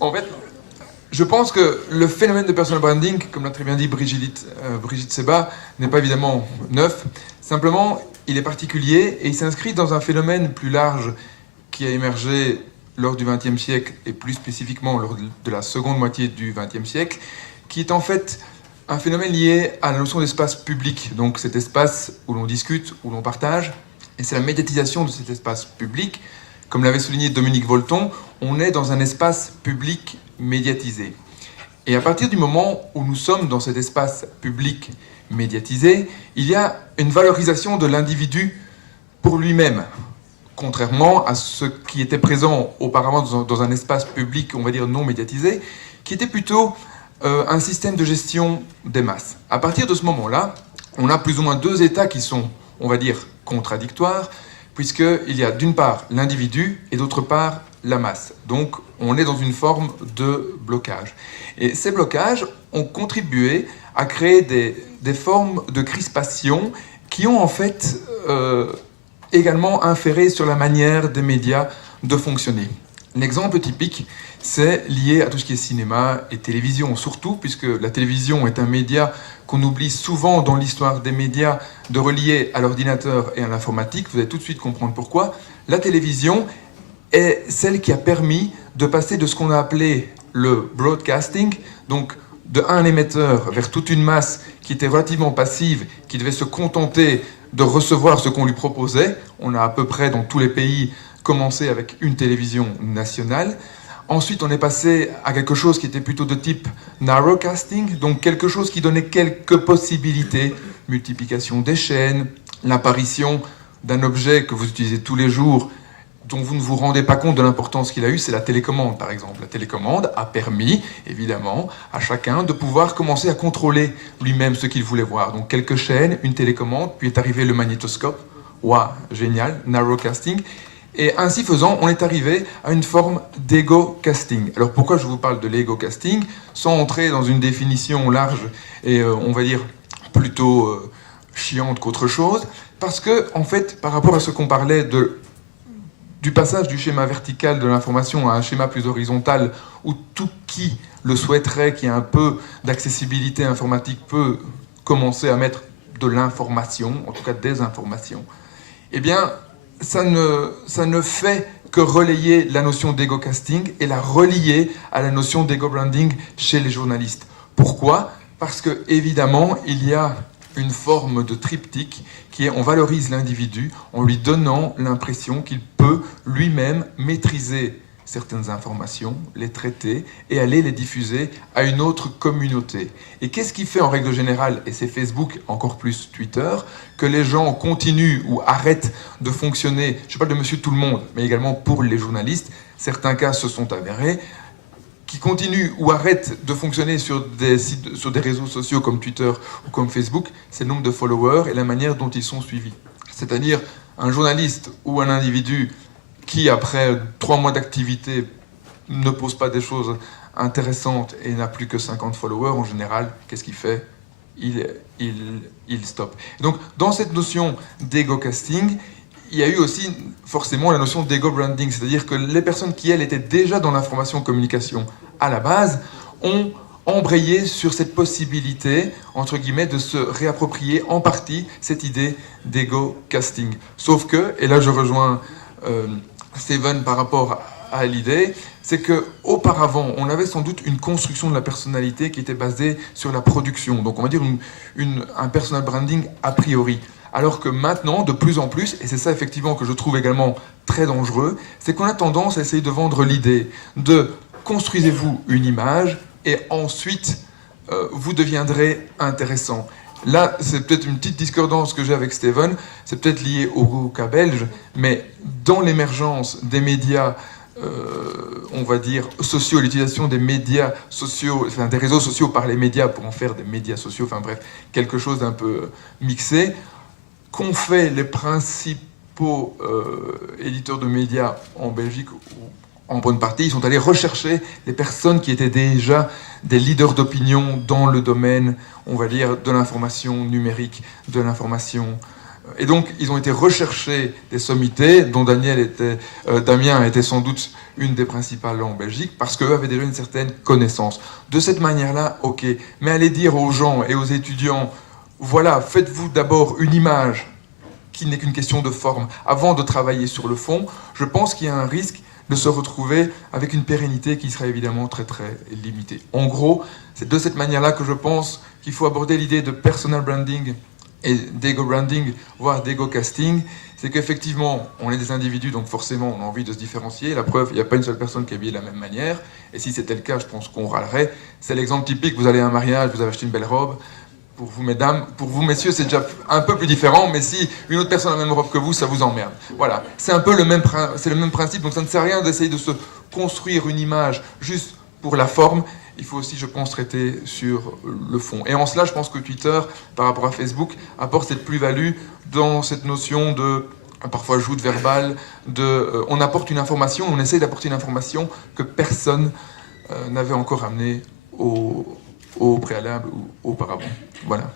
En fait, je pense que le phénomène de personal branding, comme l'a très bien dit Brigitte Seba, n'est pas évidemment neuf. Simplement, il est particulier et il s'inscrit dans un phénomène plus large qui a émergé lors du XXe siècle et plus spécifiquement lors de la seconde moitié du XXe siècle, qui est en fait un phénomène lié à la notion d'espace public. Donc cet espace où l'on discute, où l'on partage, et c'est la médiatisation de cet espace public. Comme l'avait souligné Dominique Volton, on est dans un espace public médiatisé. Et à partir du moment où nous sommes dans cet espace public médiatisé, il y a une valorisation de l'individu pour lui-même, contrairement à ce qui était présent auparavant dans un espace public, on va dire non médiatisé, qui était plutôt un système de gestion des masses. À partir de ce moment-là, on a plus ou moins deux états qui sont, on va dire, contradictoires, puisqu'il y a d'une part l'individu et d'autre part la masse. Donc on est dans une forme de blocage. Et ces blocages ont contribué à créer des formes de crispation qui ont en fait également inféré sur la manière des médias de fonctionner. L'exemple typique, c'est lié à tout ce qui est cinéma et télévision, surtout puisque la télévision est un média qu'on oublie souvent dans l'histoire des médias de relier à l'ordinateur et à l'informatique. Vous allez tout de suite comprendre pourquoi. La télévision est celle qui a permis de passer de ce qu'on a appelé le broadcasting, donc de un émetteur vers toute une masse qui était relativement passive, qui devait se contenter de recevoir ce qu'on lui proposait. On a à peu près dans tous les pays commencé avec une télévision nationale. Ensuite, on est passé à quelque chose qui était plutôt de type narrowcasting, donc quelque chose qui donnait quelques possibilités, multiplication des chaînes, l'apparition d'un objet que vous utilisez tous les jours, dont vous ne vous rendez pas compte de l'importance qu'il a eu, c'est la télécommande par exemple. La télécommande a permis, évidemment, à chacun de pouvoir commencer à contrôler lui-même ce qu'il voulait voir. Donc quelques chaînes, une télécommande, puis est arrivé le magnétoscope. Waouh, génial, narrowcasting. Et ainsi faisant, on est arrivé à une forme d'ego-casting. Alors pourquoi je vous parle de l'ego-casting, sans entrer dans une définition large et on va dire plutôt chiante qu'autre chose? Parce que, en fait, par rapport à ce qu'on parlait du passage du schéma vertical de l'information à un schéma plus horizontal, où tout qui le souhaiterait, qui a un peu d'accessibilité informatique, peut commencer à mettre de l'information, en tout cas des informations, eh bien, ça ne fait que relayer la notion d'ego-casting et la relier à la notion d'ego-branding chez les journalistes. Pourquoi ? Parce que, évidemment, il y a une forme de triptyque qui est on valorise l'individu en lui donnant l'impression qu'il peut lui-même maîtriser certaines informations, les traiter et aller les diffuser à une autre communauté. Et qu'est-ce qui fait en règle générale, et c'est Facebook, encore plus Twitter, que les gens continuent ou arrêtent de fonctionner, je parle de monsieur tout le monde, mais également pour les journalistes, certains cas se sont avérés, qui continuent ou arrêtent de fonctionner sur des réseaux sociaux comme Twitter ou comme Facebook, c'est le nombre de followers et la manière dont ils sont suivis. C'est-à-dire un journaliste ou un individu qui, après 3 mois d'activité, ne pose pas des choses intéressantes et n'a plus que 50 followers, en général, qu'est-ce qu'il fait ? Il stoppe. Donc, dans cette notion d'ego-casting, il y a eu aussi forcément la notion d'ego-branding, c'est-à-dire que les personnes qui, elles, étaient déjà dans l'information-communication à la base, ont embrayé sur cette possibilité, entre guillemets, de se réapproprier en partie cette idée d'ego-casting. Sauf que, et là je rejoins Steven par rapport à l'idée, c'est qu'auparavant, on avait sans doute une construction de la personnalité qui était basée sur la production. Donc on va dire un personal branding a priori. Alors que maintenant, de plus en plus, et c'est ça effectivement que je trouve également très dangereux, c'est qu'on a tendance à essayer de vendre l'idée de construisez-vous une image et ensuite vous deviendrez intéressant. Là, c'est peut-être une petite discordance que j'ai avec Steven, c'est peut-être lié au cas belge, mais dans l'émergence des médias, on va dire, sociaux, l'utilisation des médias sociaux, enfin des réseaux sociaux par les médias pour en faire des médias sociaux, enfin bref, quelque chose d'un peu mixé, qu'ont fait les principaux éditeurs de médias en Belgique, en bonne partie, ils sont allés rechercher les personnes qui étaient déjà des leaders d'opinion dans le domaine, on va dire, de l'information numérique, de l'information Et donc, ils ont été rechercher des sommités, dont Damien était sans doute une des principales en Belgique, parce qu'eux avaient déjà une certaine connaissance. De cette manière-là, ok. Mais aller dire aux gens et aux étudiants, voilà, faites-vous d'abord une image qui n'est qu'une question de forme, avant de travailler sur le fond, je pense qu'il y a un risque de se retrouver avec une pérennité qui serait évidemment très très limitée. En gros, c'est de cette manière-là que je pense qu'il faut aborder l'idée de personal branding et d'ego branding, voire d'ego casting. C'est qu'effectivement, on est des individus, donc forcément on a envie de se différencier. La preuve, il n'y a pas une seule personne qui est habillée de la même manière. Et si c'était le cas, je pense qu'on râlerait. C'est l'exemple typique, vous allez à un mariage, vous avez acheté une belle robe. Pour vous, mesdames, pour vous, messieurs, c'est déjà un peu plus différent, mais si une autre personne a la même robe que vous, ça vous emmerde. Voilà, c'est un peu le même principe, donc ça ne sert à rien d'essayer de se construire une image juste pour la forme. Il faut aussi, je pense, traiter sur le fond. Et en cela, je pense que Twitter, par rapport à Facebook, apporte cette plus-value dans cette notion de, parfois, joute verbale, on apporte une information, on essaie d'apporter une information que personne n'avait encore amenée au préalable ou auparavant. Voilà.